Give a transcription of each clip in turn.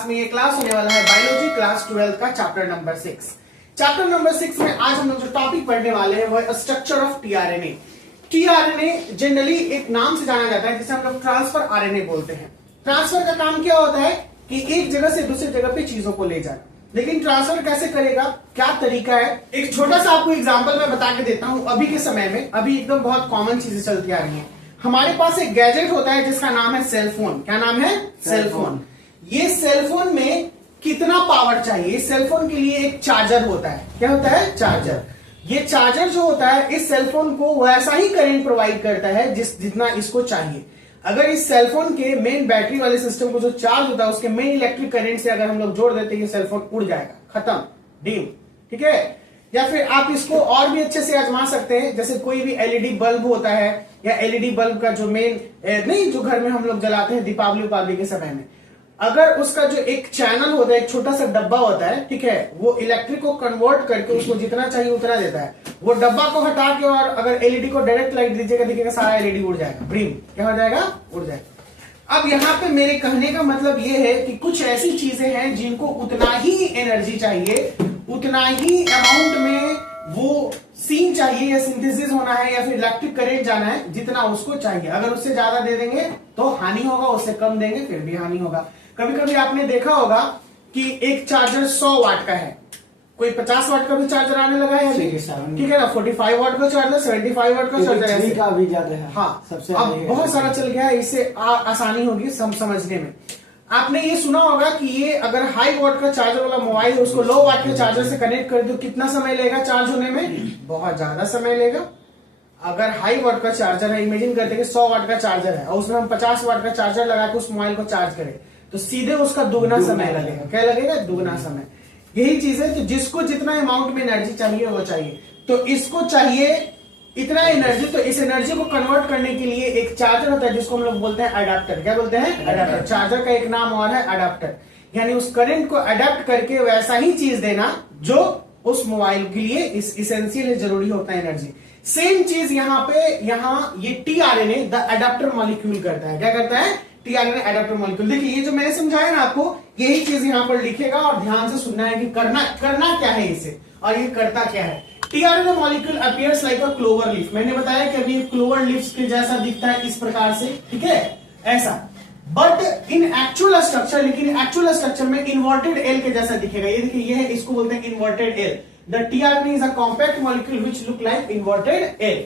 Class में। ये class होने वाला है बायोलॉजी क्लास 12 का चैप्टर नंबर 6। चैप्टर नंबर 6 में आज हम लोग जो टॉपिक पढ़ने वाले हैं वो है structure of tRNA. TRNA generally एक नाम से जाना जाता है जिसे हम लोग ट्रांसफर आरएनए बोलते हैं। ट्रांसफर का काम क्या होता है कि एक जगह से दूसरी जगह पे चीजों को ले जाना। लेकिन ट्रांसफर कैसे करेगा, क्या तरीका है, एक छोटा सा आपको एग्जांपल मैं बता के देता हूं। अभी के समय में अभी एकदम बहुत कॉमन चीजें चलती आ रही हैं। हमारे पास एक गैजेट होता है जिसका नाम है सेलफोन। क्या नाम है? सेलफोन। ये सेलफोन में कितना पावर चाहिए? इस सेलफोन के लिए एक चार्जर होता है। क्या होता है? चार्जर। ये चार्जर जो होता है इस सेलफोन को वैसा ही करंट प्रोवाइड करता है जितना इसको चाहिए। अगर इस सेलफोन के मेन बैटरी वाले सिस्टम को जो चार्ज होता है उसके मेन इलेक्ट्रिक करंट से अगर हम लोग जोड़ देते हैं, ये सेलफोन उड़ जाएगा, खत्म, डीम। ठीक है? या फिर आप इसको और भी अच्छे से आजमा सकते हैं। जैसे कोई भी एलईडी बल्ब होता है या एलईडी बल्ब का जो मेन नहीं जो घर में हम लोग जलाते हैं दीपावली उपावली के समय में, अगर उसका जो एक चैनल होता है, एक छोटा सा डब्बा होता है, ठीक है, वो इलेक्ट्रिक को कन्वर्ट करके उसको जितना चाहिए उतना देता है। वो डब्बा को हटा के और अगर एलईडी को डायरेक्ट लाइट दीजिएगा, देखिएगा सारा एलईडी उड़ जाएगा, ब्रीम। क्या हो जाएगा? उड़ जाएगा। अब यहाँ पे मेरे कहने का मतलब ये है कि कुछ ऐसी चीजें हैं जिनको उतना ही एनर्जी चाहिए, उतना ही अमाउंट में वो सीन चाहिए या सिंथेसिस होना है या फिर इलेक्ट्रिक करंट जाना है जितना उसको चाहिए। अगर उससे ज्यादा दे देंगे तो हानि होगा, उससे कम देंगे फिर भी हानि होगा। कभी कभी आपने देखा होगा कि एक चार्जर 100 वाट का है, कोई 50 वाट का भी चार्जर आने लगा है अभी, ठीक है ना, 45 वाट का चार्जर, 75 वाट का चार्जर है, का भी ज्यादा है। हाँ, सबसे अब बहुत सारा चल गया है। इससे आसानी होगी समझने में। आपने ये सुना होगा कि ये अगर हाई वाट का चार्जर वाला मोबाइल है उसको लो वाट के चार्जर से कनेक्ट कर दो, कितना समय लेगा चार्ज होने में? बहुत ज्यादा समय लेगा। अगर हाई वाट का चार्जर है, इमेजिन करते हैं कि 100 वाट का चार्जर है और उसमें हम 50 वाट का चार्जर लगा के उस मोबाइल को चार्ज करें तो सीधे उसका दुगना समय लगेगा। क्या लगेगा? दुगना समय। यही चीज है, तो जिसको जितना अमाउंट में एनर्जी चाहिए वो चाहिए, तो इसको चाहिए इतना एनर्जी। तो इस एनर्जी को कन्वर्ट करने के लिए एक चार्जर होता है जिसको हम लोग बोलते हैं अडेप्टर। क्या बोलते हैं? अडेप्टर। चार्जर का एक नाम और है अडेप्टर, यानी उस करंट को अडेप्ट करके वैसा ही चीज देना जो उस मोबाइल के लिए इसेंशियल जरूरी होता है, एनर्जी। सेम चीज यहाँ पे ये टीआरएनए द अडेप्टर मॉलिक्यूल करता है। क्या करता है? TRNA adapter molecule. देखिए ये जो मैंने समझाया ना आपको, यही चीज यहाँ पर लिखेगा और ध्यान से सुनना है कि करना क्या है इसे और ये करता क्या है। टीआरएनए मॉलिक्यूल अपीयर्स लाइक अ क्लोवर लीफ। मैंने बताया कि अभी क्लोवर लीफ के जैसा दिखता है इस प्रकार से, ठीक है, ऐसा। बट इन एक्चुअल स्ट्रक्चर, लेकिन एक्चुअल स्ट्रक्चर में इन्वर्टेड एल के जैसा दिखेगा। ये देखिए, ये है, इसको बोलते हैं inverted L. The tRNA is a compact molecule which look like inverted L.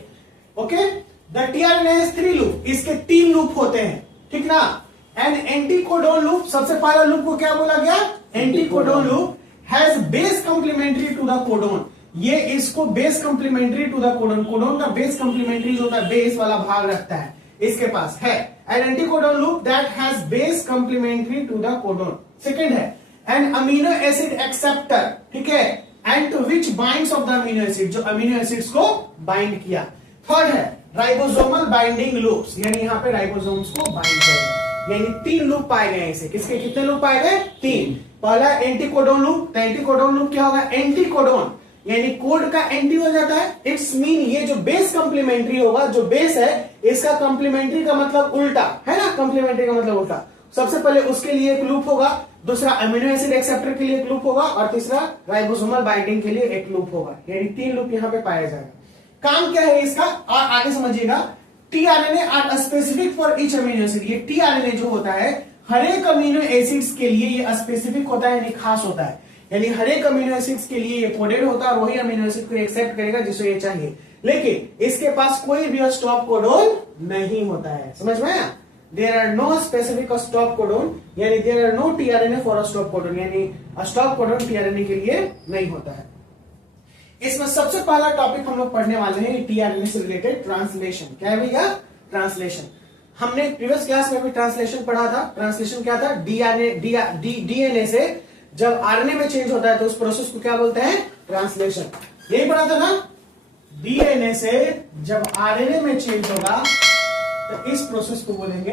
Okay, the tRNA has 3 loop. इसके 3 लूप होते हैं, ठीक ना। एन एंटीकोडोन लूप, सबसे पहला लूप को क्या बोला गया? Anticodon loop has base complementary to the codon. ये इसको base complementary to the codon, codon का बेस कंप्लीमेंट्री जो होता है, बेस वाला भाग रखता है, इसके पास है। An anticodon loop that has base complementary to the codon. Second है एन अमीनो एसिड एक्सेप्टर, ठीक है, and to which binds of the amino acid, जो अमीनो एसिड्स को बाइंड किया। थर्ड है राइबोसोमल बाइंडिंग लूप्स, यानी यहाँ पे राइबोसोम्स को बाइंड करेगा। यानी 3 लूप पाए गए इसे। किसके कितने लूप पाए गए? 3। पहला एंटीकोडोन लूप। तो एंटीकोडोन लूप क्या होगा? एंटीकोडोन यानी कोड का एंटी हो जाता है। इट्स मीन ये जो बेस कंप्लीमेंट्री होगा, जो बेस है इसका कंप्लीमेंट्री का मतलब उल्टा है ना, कंप्लीमेंट्री का मतलब उल्टा। सबसे पहले उसके लिए एक लूप होगा, दूसरा अमीनो एसिड एक्सेप्टर के लिए एक लूप होगा और तीसरा राइबोसोमल बाइंडिंग के लिए एक लूप होगा। यानी 3 लूप यहाँ पे पाया जाएगा। काम क्या है इसका और आगे समझिएगा। TRNA are specific for each amino acid. ये टीआरएनए जो होता है हर एक अमीनो एसिड्स के लिए ये स्पेसिफिक होता है, यानी खास होता है। यानी हर एक अमीनो एसिड्स के लिए ये कोडेड होता है और वही अमीनो एसिड को एक्सेप्ट करेगा जिसे ये चाहिए। लेकिन इसके पास कोई भी स्टॉप कोडोन नहीं होता है। समझ में आया? There are no specific stop codon, यानी there are no tRNA for stop codon, यानी स्टॉप कोडोन टीआरएनए के लिए नहीं होता है। इसमें सबसे पहला टॉपिक हम लोग पढ़ने वाले हैं टीआरएनए से रिलेटेड ट्रांसलेशन। क्या है भैया? ट्रांसलेशन। हमने प्रीवियस क्लास में भी ट्रांसलेशन पढ़ा था। ट्रांसलेशन क्या था? डीएनए से जब आरएनए में चेंज होता है तो उस प्रोसेस को क्या बोलते हैं? ट्रांसलेशन। यही पढ़ा था ना? डीएनए से जब आरएनए में चेंज होगा तो इस प्रोसेस को बोलेंगे